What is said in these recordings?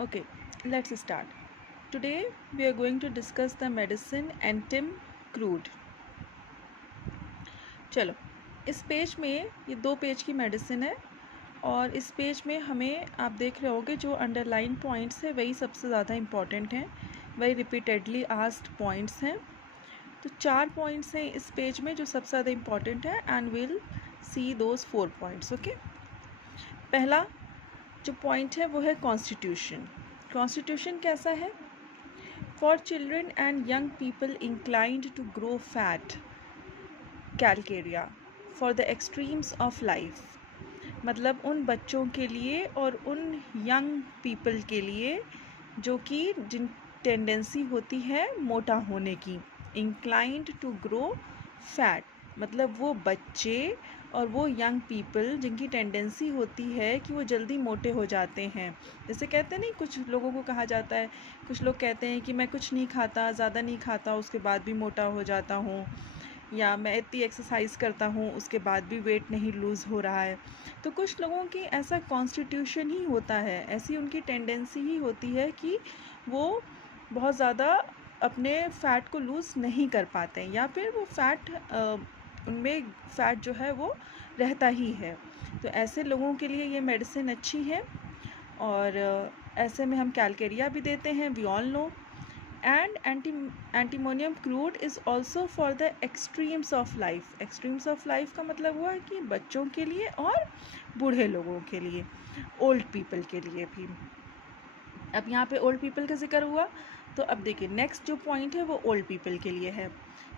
Okay, let's start. Today we are going to discuss the medicine Antim crude. चलो, इस page में ये 2 page की मेडिसिन है और इस पेज में हमें आप देख रहे होगे जो अंडरलाइन पॉइंट्स है वही सबसे ज़्यादा इम्पॉर्टेंट हैं, वही रिपीटेडली आस्क्ड पॉइंट्स हैं। तो 4 पॉइंट्स हैं इस पेज में जो सबसे ज़्यादा इम्पॉर्टेंट है and will see those 4 points. Okay, पहला जो पॉइंट है वो है कॉन्स्टिट्यूशन। कॉन्स्टिट्यूशन कैसा है? For children and young people inclined to grow fat, calcaria, for the extremes of life, मतलब उन बच्चों के लिए और उन यंग पीपल के लिए जो कि जिन टेंडेंसी होती है मोटा होने की। इंक्लाइंड टू ग्रो फैट मतलब वो बच्चे और वो यंग पीपल जिनकी टेंडेंसी होती है कि वो जल्दी मोटे हो जाते हैं। जैसे कहते हैं नहीं, कुछ लोगों को कहा जाता है, कुछ लोग कहते हैं कि मैं कुछ नहीं खाता, ज़्यादा नहीं खाता, उसके बाद भी मोटा हो जाता हूँ, या मैं इतनी एक्सरसाइज करता हूँ उसके बाद भी वेट नहीं लूज़ हो रहा है। तो कुछ लोगों की ऐसा कॉन्स्टिट्यूशन ही होता है, ऐसी उनकी टेंडेंसी ही होती है कि वो बहुत ज़्यादा अपने फ़ैट को लूज़ नहीं कर पाते हैं, या फिर वो फ़ैट उनमें फ़ैट जो है वो रहता ही है। तो ऐसे लोगों के लिए ये मेडिसिन अच्छी है। और ऐसे में हम कैलकेरिया भी देते हैं, we all know. And antimonium crude is also for the extremes of life. Extremes of life का मतलब हुआ कि बच्चों के लिए और बूढ़े लोगों के लिए, ओल्ड पीपल के लिए भी। अब यहाँ पे ओल्ड पीपल का जिक्र हुआ, तो अब देखिए नेक्स्ट जो पॉइंट है वो ओल्ड पीपल के लिए है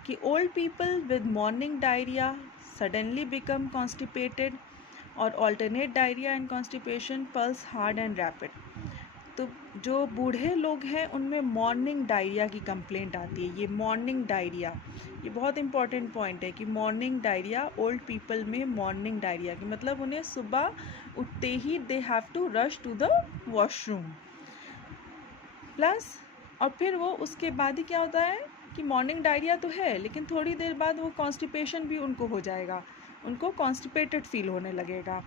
कि old people with morning diarrhoea suddenly become constipated और alternate diarrhoea and constipation, pulse hard and rapid. तो जो बूढ़े लोग हैं उनमें मॉर्निंग डायरिया की कंप्लेंट आती है। ये मॉर्निंग डायरिया, ये बहुत इंपॉर्टेंट पॉइंट है कि मॉर्निंग डायरिया, ओल्ड पीपल में मॉर्निंग डायरिया की मतलब उन्हें सुबह उठते ही they have to rush to the washroom. Plus और फिर वो उसके बाद ही क्या होता है कि मॉर्निंग डायरिया तो है लेकिन थोड़ी देर बाद वो कॉन्स्टिपेशन भी उनको हो जाएगा, उनको कॉन्स्टिपेटेड फील होने लगेगा।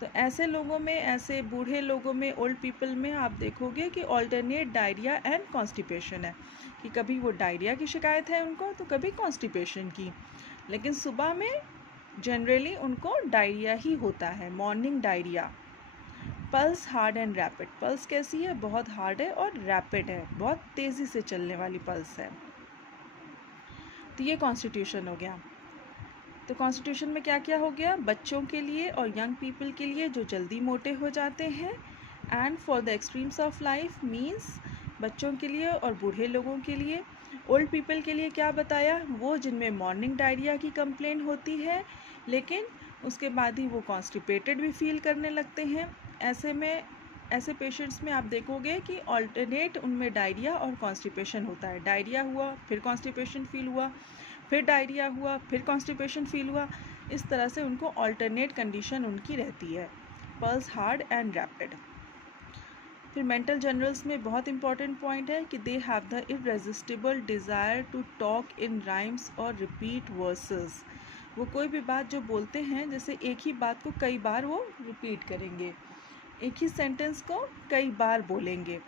तो ऐसे लोगों में, ऐसे बूढ़े लोगों में, ओल्ड पीपल में आप देखोगे कि ऑल्टरनेट डायरिया एंड कॉन्स्टिपेशन है, कि कभी वो डायरिया की शिकायत है उनको तो कभी कॉन्स्टिपेशन की, लेकिन सुबह में जनरली उनको डायरिया ही होता है, morning diarrhoea. Pulse hard and rapid, pulse कैसी है? बहुत हार्ड है और रैपिड है, बहुत तेज़ी से चलने वाली पल्स है। तो ये कॉन्स्टिट्यूशन हो गया। तो कॉन्स्टिट्यूशन में क्या क्या हो गया? बच्चों के लिए और यंग पीपल के लिए जो जल्दी मोटे हो जाते हैं, and for the extremes of life means बच्चों के लिए और बूढ़े लोगों के लिए। ओल्ड पीपल के लिए क्या बताया? वो जिनमें मॉर्निंग डायरिया की कंप्लेंट होती है लेकिन उसके बाद ही वो कॉन्स्टिपेटेड भी फील करने लगते हैं। ऐसे में, ऐसे पेशेंट्स में आप देखोगे कि ऑल्टरनेट उनमें डायरिया और कॉन्स्टिपेशन होता है। डायरिया हुआ फिर कॉन्स्टिपेशन फील हुआ, फिर डायरिया हुआ फिर कॉन्स्टिपेशन फील हुआ, इस तरह से उनको ऑल्टरनेट कंडीशन उनकी रहती है। Pulse hard and rapid. फिर मेंटल जनरल्स में बहुत इंपॉर्टेंट पॉइंट है कि they have the irresistible desire to talk in rhymes और रिपीट वर्सेस। वो कोई भी बात जो बोलते हैं, जैसे एक ही बात को कई बार वो रिपीट करेंगे, एक ही सेंटेंस को कई बार बोलेंगे,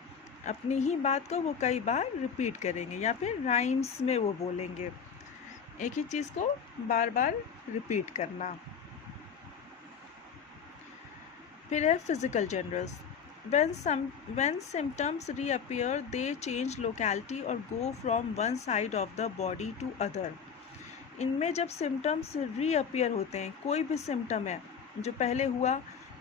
अपनी ही बात को वो कई बार रिपीट करेंगे या फिर राइम्स में वो बोलेंगे, एक ही चीज़ को बार बार रिपीट करना। फिर है physical generals. when symptoms reappear they change locality or go from one side of the body to other। इनमें जब सिम्टम्स रीअपियर होते हैं, कोई भी सिम्टम है जो पहले हुआ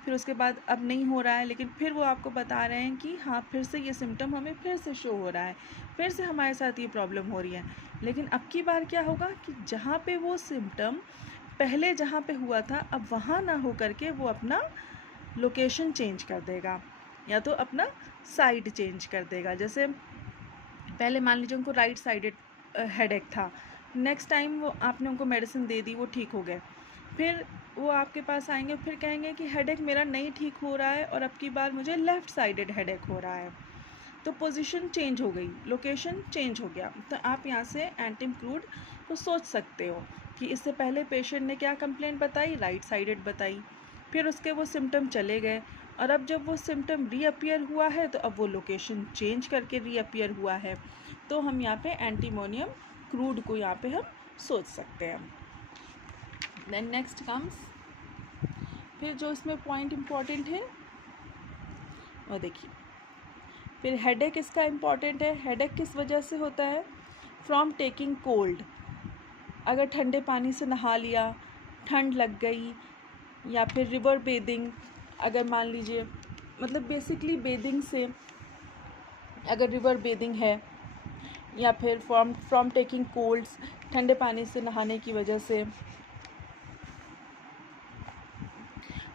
फिर उसके बाद अब नहीं हो रहा है, लेकिन फिर वो आपको बता रहे हैं कि हाँ फिर से ये सिम्टम हमें फिर से शो हो रहा है, फिर से हमारे साथ ये प्रॉब्लम हो रही है, लेकिन अब की बार क्या होगा कि जहाँ पे वो सिम्टम पहले जहाँ पे हुआ था अब वहाँ ना हो करके वो अपना लोकेशन चेंज कर देगा या तो अपना साइड चेंज कर देगा। जैसे पहले मान लीजिए उनको राइट साइडेड हेडेक था, नेक्स्ट टाइम वो आपने उनको मेडिसिन दे दी, वो ठीक हो गए, फिर वो आपके पास आएंगे फिर कहेंगे कि हेडेक मेरा नहीं ठीक हो रहा है और अब की बार मुझे लेफ़्ट साइडेड हेडेक हो रहा है। तो पोजीशन चेंज हो गई, लोकेशन चेंज हो गया। तो आप यहाँ से एंटिम क्रूड को सोच सकते हो कि इससे पहले पेशेंट ने क्या कंप्लेंट बताई, राइट साइडेड बताई, फिर उसके वो सिम्टम चले गए, और अब जब वो सिम्टम रीअपियर हुआ है तो अब वो लोकेशन चेंज करके रीअपियर हुआ है, तो हम यहाँ पे एंटीमोनियम क्रूड को यहाँ पे हम सोच सकते हैं। देन नेक्स्ट कम्स, फिर जो इसमें पॉइंट इम्पॉर्टेंट है वो देखिए, फिर हेडेक इसका इम्पॉर्टेंट है। हेडेक किस वजह से होता है? फ्रॉम टेकिंग कोल्ड, अगर ठंडे पानी से नहा लिया, ठंड लग गई, या फिर रिवर बेदिंग, अगर मान लीजिए मतलब बेसिकली बेदिंग से, अगर रिवर बेदिंग है, या फिर फ्रॉम टेकिंग कोल्ड्स, ठंडे पानी से नहाने की वजह से,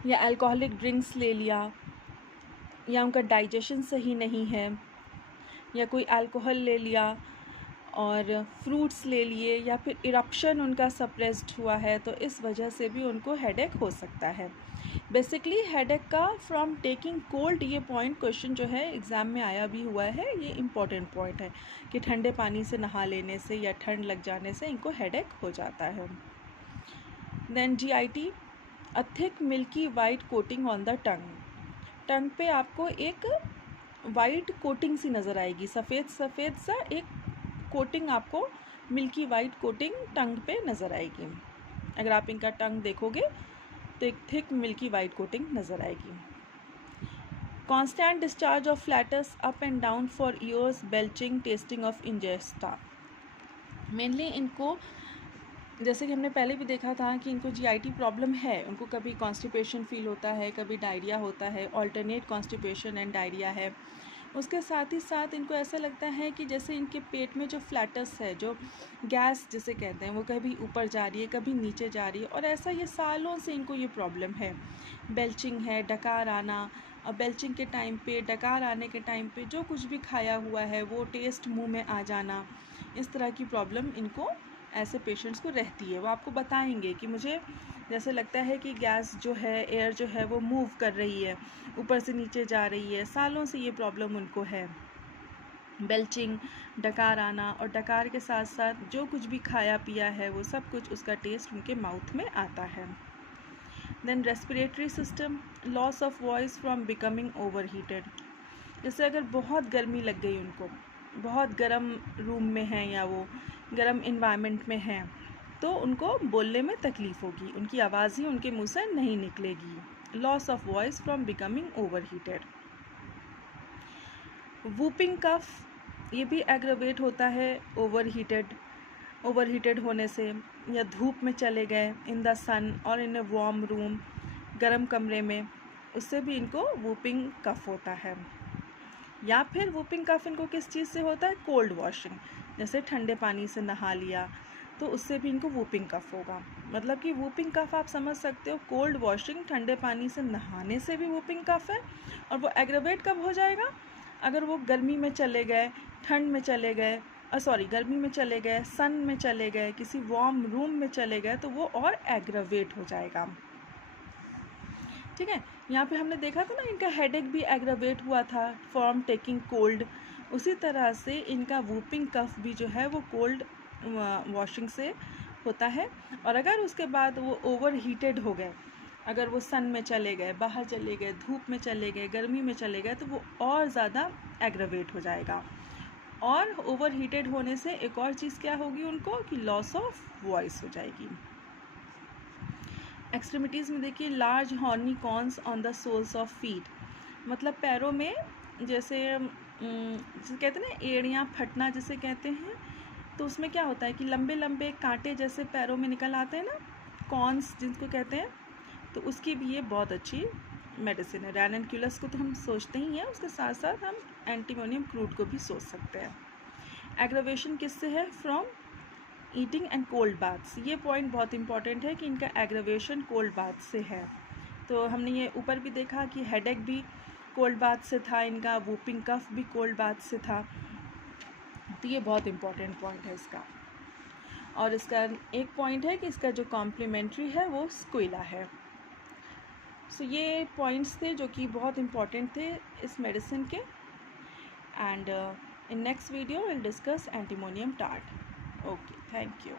या अल्कोहलिक ड्रिंक्स ले लिया, या उनका डाइजेशन सही नहीं है, या कोई अल्कोहल ले लिया और फ्रूट्स ले लिए, या फिर इरप्शन उनका सप्रेस्ड हुआ है, तो इस वजह से भी उनको हेडेक हो सकता है। बेसिकली हेडेक का फ्रॉम टेकिंग कोल्ड, ये पॉइंट क्वेश्चन जो है एग्ज़ाम में आया भी हुआ है, ये इम्पॉर्टेंट पॉइंट है कि ठंडे पानी से नहा लेने से या ठंड लग जाने से इनको हेडेक हो जाता है। Then GIT, a thick milky white coating on the tongue, tongue पे आपको एक वाइट कोटिंग सी नज़र आएगी, सफ़ेद सफ़ेद सा एक कोटिंग, आपको मिल्की वाइट कोटिंग टंग पे नज़र आएगी। अगर आप इनका टंग देखोगे तो एक थिक मिल्की वाइट कोटिंग नज़र आएगी। Constant discharge of flatus up and down for years, belching, tasting of ingesta. Mainly इनको, जैसे कि हमने पहले भी देखा था कि इनको GIT प्रॉब्लम है, उनको कभी कॉन्स्टिपेशन फील होता है, कभी डायरिया होता है, ऑल्टरनेट कॉन्स्टिपेशन एंड डायरिया है। उसके साथ ही साथ इनको ऐसा लगता है कि जैसे इनके पेट में जो फ्लैटस है, जो गैस जिसे कहते हैं, वो कभी ऊपर जा रही है, कभी नीचे जा रही है, और ऐसा ये सालों से इनको ये प्रॉब्लम है। बेल्चिंग है, डकार आना, और बेल्चिंग के टाइम पे, डकार आने के टाइम पे जो कुछ भी खाया हुआ है वो टेस्ट मुंह में आ जाना, इस तरह की प्रॉब्लम इनको, ऐसे पेशेंट्स को रहती है। वो आपको बताएंगे कि मुझे जैसे लगता है कि गैस जो है, एयर जो है वो मूव कर रही है, ऊपर से नीचे जा रही है, सालों से ये प्रॉब्लम उनको है। बेल्चिंग, डकार आना, और डकार के साथ साथ जो कुछ भी खाया पिया है वो सब कुछ, उसका टेस्ट उनके माउथ में आता है। Then respiratory system, loss of voice from becoming over heated, जैसे अगर बहुत गर्मी लग गई उनको, बहुत गर्म रूम में हैं या वो गर्म इन्वायरमेंट में हैं, तो उनको बोलने में तकलीफ़ होगी, उनकी आवाज़ ही उनके मुंह से नहीं निकलेगी। Loss of voice from becoming over heated. Whooping cough, ये भी एग्रवेट होता है ओवर हीटेड होने से, या धूप में चले गए, इन द सन और इन ए वार्म रूम, गर्म कमरे में, उससे भी इनको वूपिंग कफ होता है। या फिर वूपिंग कफ इनको किस चीज़ से होता है? कोल्ड वॉशिंग, जैसे ठंडे पानी से नहा लिया तो उससे भी इनको वूपिंग कफ होगा। मतलब कि वूपिंग कफ आप समझ सकते हो, कोल्ड वॉशिंग, ठंडे पानी से नहाने से भी वूपिंग कफ है। और वो एग्रवेट कब हो जाएगा? अगर वो गर्मी में चले गए, ठंड में चले गए, गर्मी में चले गए, सन में चले गए, किसी वार्म रूम में चले गए, तो वो और एग्रवेट हो जाएगा। ठीक है, यहाँ पे हमने देखा था ना, इनका हेडेक भी एग्रवेट हुआ था फ्रॉम टेकिंग कोल्ड, उसी तरह से इनका वूपिंग कफ भी जो है वो कोल्ड वॉशिंग से होता है। और अगर उसके बाद वो ओवर हीटेड हो गए, अगर वो सन में चले गए, बाहर चले गए, धूप में चले गए, गर्मी में चले गए, तो वो और ज़्यादा एग्रवेट हो जाएगा। और ओवर हीटेड होने से एक और चीज़ क्या होगी उनको, कि लॉस ऑफ वॉइस हो जाएगी। एक्सट्रीमिटीज़ में देखिए, large horny corns on the soles of feet, मतलब पैरों में जैसे कहते हैं ना, एड़ियाँ फटना जिसे कहते हैं, तो उसमें क्या होता है कि लंबे लंबे कांटे जैसे पैरों में निकल आते हैं ना, कॉर्न्स जिनको कहते हैं, तो उसकी भी ये बहुत अच्छी मेडिसिन है। रैननक्यूलस को तो हम सोचते ही हैं, उसके साथ साथ हम एंटीमोनियम क्रूड को भी सोच सकते हैं। एग्रवेशन किससे है? From eating and cold baths, ये पॉइंट बहुत इंपॉर्टेंट है कि इनका एग्रवेशन कोल्ड बाथ से है। तो हमने ये ऊपर भी देखा कि हेडेक भी कोल्ड बाथ से था, इनका वूपिंग कफ भी कोल्ड बाथ से था, तो ये बहुत इंपॉर्टेंट पॉइंट है इसका। और इसका एक पॉइंट है कि इसका जो कॉम्प्लीमेंट्री है वो स्क्विला है। सो ये पॉइंट्स थे जो कि बहुत इंपॉर्टेंट थे इस मेडिसिन के। And in next video will discuss antimonium tart. Okay, thank you.